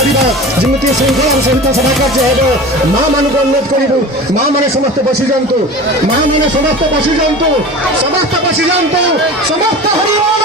କରିବା ଯେମିତି ଶୃଙ୍ଖଳାର ସହିତ ସଭା କାର୍ଯ୍ୟ ହେବ। ମା ମାନଙ୍କୁ ଅନୁରୋଧ କରିବୁ, ମା ମାନେ ସମସ୍ତେ ବସିଯାଆନ୍ତୁ, ମା ମାନେ ସମସ୍ତେ ବସିଯାଆନ୍ତୁ, ସମସ୍ତେ ବସିଯାଆନ୍ତୁ, ସମସ୍ତ ହରିବୋଲ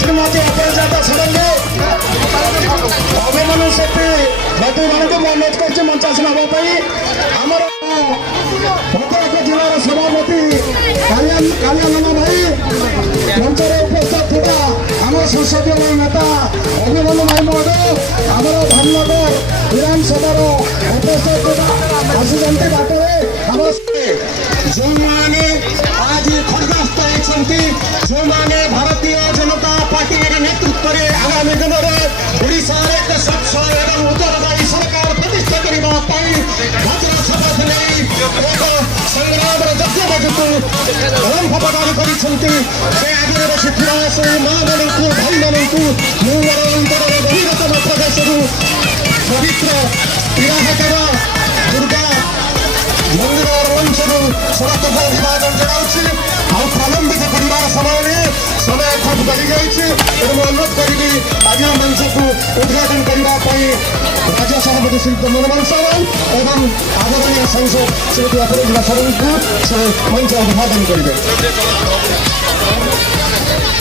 श्रीमती अपराजिता षडंगी अभिमन्यु सेठी मधु मानक अनुरोध कर मंचासन हाँपाई आमर भद्रक जिलार सभापति कालियानंद भाई मंचर उपस्थित था आम संसदीय नेता अभिमन्यु भाई महोदय आमर धामनगर विधानसभा उपस्थित आसुच्च बाटरे जो मैंने आज खड़गस्थ होती जो मैंने भारतीय जनता पार्टी नेतृत्व में आगामी दिन में ओडिशा एक स्वच्छ एवं उत्तरदायी सरकार प्रतिष्ठा करने भाजपा नहीं एक संग्राम यज्ञ आरंभ प्रदान कर आगे बसी से माँ मानू भाई मानू मुंतर गभीरतम प्रदेश पवित्र इलाहाकर दुर्गा मंदिर मंचर सड़क अभिवादन जनाऊँ ଆଉ ପ୍ରଲମ୍ବିତ କରିବାର ସମୟରେ ସମୟ ଖୁବ ଗଡ଼ିଯାଇଛି। ତେଣୁ ମୁଁ ଅନୁରୋଧ କରିବି ଆଜି ମଞ୍ଚକୁ ଉଦ୍ଘାଟନ କରିବା ପାଇଁ ରାଜ୍ୟ ସଭାପତି ଶ୍ରୀ ମନମୋହନ ସାମଲ ଏବଂ ଆଦରଣୀୟ ସାଂସଦ ଶ୍ରୀମତୀ ଅପରାଜିତା ଷଡଙ୍ଗୀଙ୍କୁ ସେ ମଞ୍ଚ ଅଭିବାଦନ କରିବେ।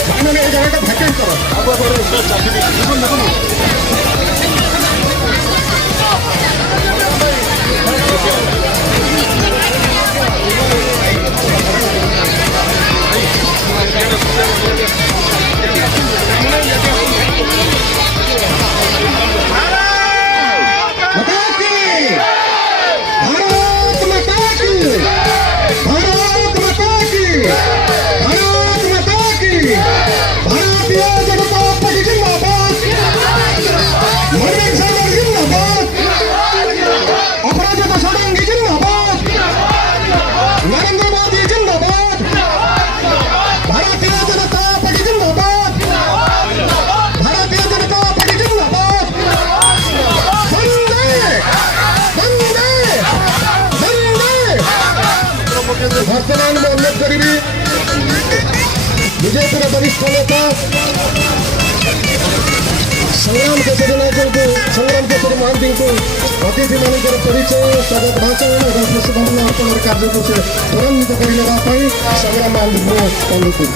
ଭାଇମାନେ এই ଜାଗାଟା ଭ୍ୟାକେଣ୍ଟ କର। वर्तमान में अनुरोध करी बीजेपी वरिष्ठ नेता संग्राम केशरी नायक को संग्राम केशरी महांती को अतिथि मान परिचय स्वागत भाषण और पुष्पमाला अर्पण कार्य को तुरंत करने संग्राम महांती को अनुरोध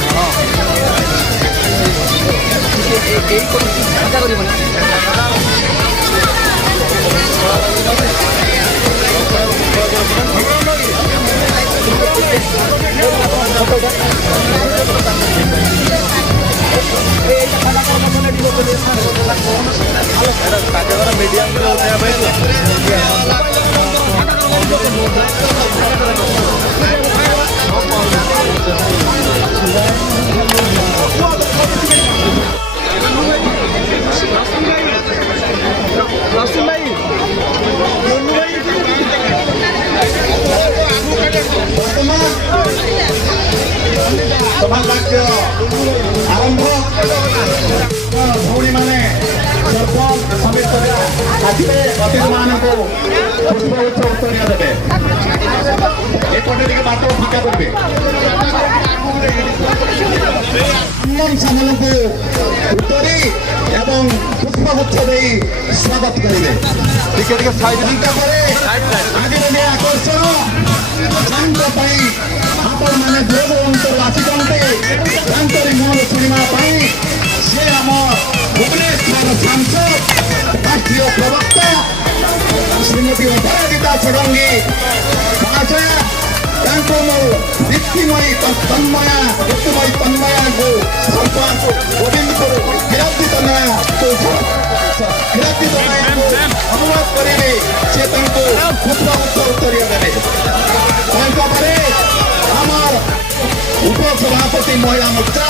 मीडिया सभाकार्य आरंभ भौणी मैंने सरपंच समित आसवे अतिथि मान पुष्प उत्तरीय देवे। ଏପଟେ ଟିକେ ବାଟ ଫାଙ୍କା କରିବେ। ସାମଲଙ୍କୁ ଉତ୍ତରୀ ଏବଂ ପୁଷ୍ପଗୁଚ୍ଛ ଦେଇ ସ୍ୱାଗତ କରିବେ। ଟିକେ ଟିକେ ସାଇଡ୍ ତାଙ୍କ ପରେ ଆଜିର ଆକର୍ଷଣ ତାଙ୍କ ପାଇଁ ଆପଣମାନେ ଦୂର ଦୂରାନ୍ତରୁ ଆସିଛନ୍ତି ତାଙ୍କରି ମୁହଁରୁ ଶୁଣିବା ପାଇଁ। ସେ ଆମ ଭୁବନେଶ୍ୱର ସାଂସଦ ରାଷ୍ଟ୍ରୀୟ ପ୍ରବକ୍ତା ଶ୍ରୀମତୀ ଅପରାଜିତା ଷଡ଼ଙ୍ଗୀ ମହାଶୟା ତାଙ୍କୁ ମୁଁ ଦୀପ୍ତିମୟୀ ତନ୍ମୟାଙ୍କୁ ଗୋବିନ୍ଦପୁର କିରାତିତ ନୟାଙ୍କୁ ଅନୁରୋଧ କରିବି ସେ ତାଙ୍କୁ ପୁଷ୍ପଗୁଚ୍ଛ ଉତ୍ତରୀୟ ଦେବେ। ତାଙ୍କ ପରେ ଆମର ଉପସଭାପତି ମହିଳା ମୋର୍ଚ୍ଚା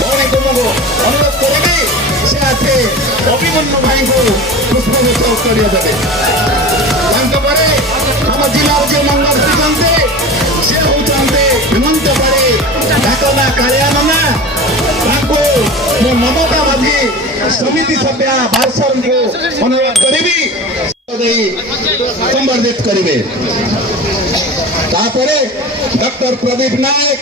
ଭଉଣୀଙ୍କୁ ମୁଁ ଅନୁରୋଧ କରିବି ସେ ଆଜି ଅଭିମନ୍ୟୁ ଭାଇଙ୍କୁ ପୁଷ୍ପଗୁଚ୍ଛ ଉତ୍ତରୀୟ ଦେବେ। ତାଙ୍କ ପରେ ଆମ ଜିଲ୍ଲାର ଯିଏ ମଙ୍ଗଳ ଶିଖନ୍ତି ସେ ହେଉଛନ୍ତି ହେମନ୍ତ ବାଡ଼ି ତାଙ୍କ ନାଁ କାଳିଆ ନନା। ତାଙ୍କୁ ମୁଁ ମମତା ମାଝୀ ସମିତି ସଭ୍ୟା ବାରସରଙ୍କୁ ଅନୁରୋଧ କରିବି ଦେଇ ସମ୍ବର୍ଦ୍ଧିତ କରିବେ। ତାପରେ ଡକ୍ଟର ପ୍ରଦୀପ ନାୟକ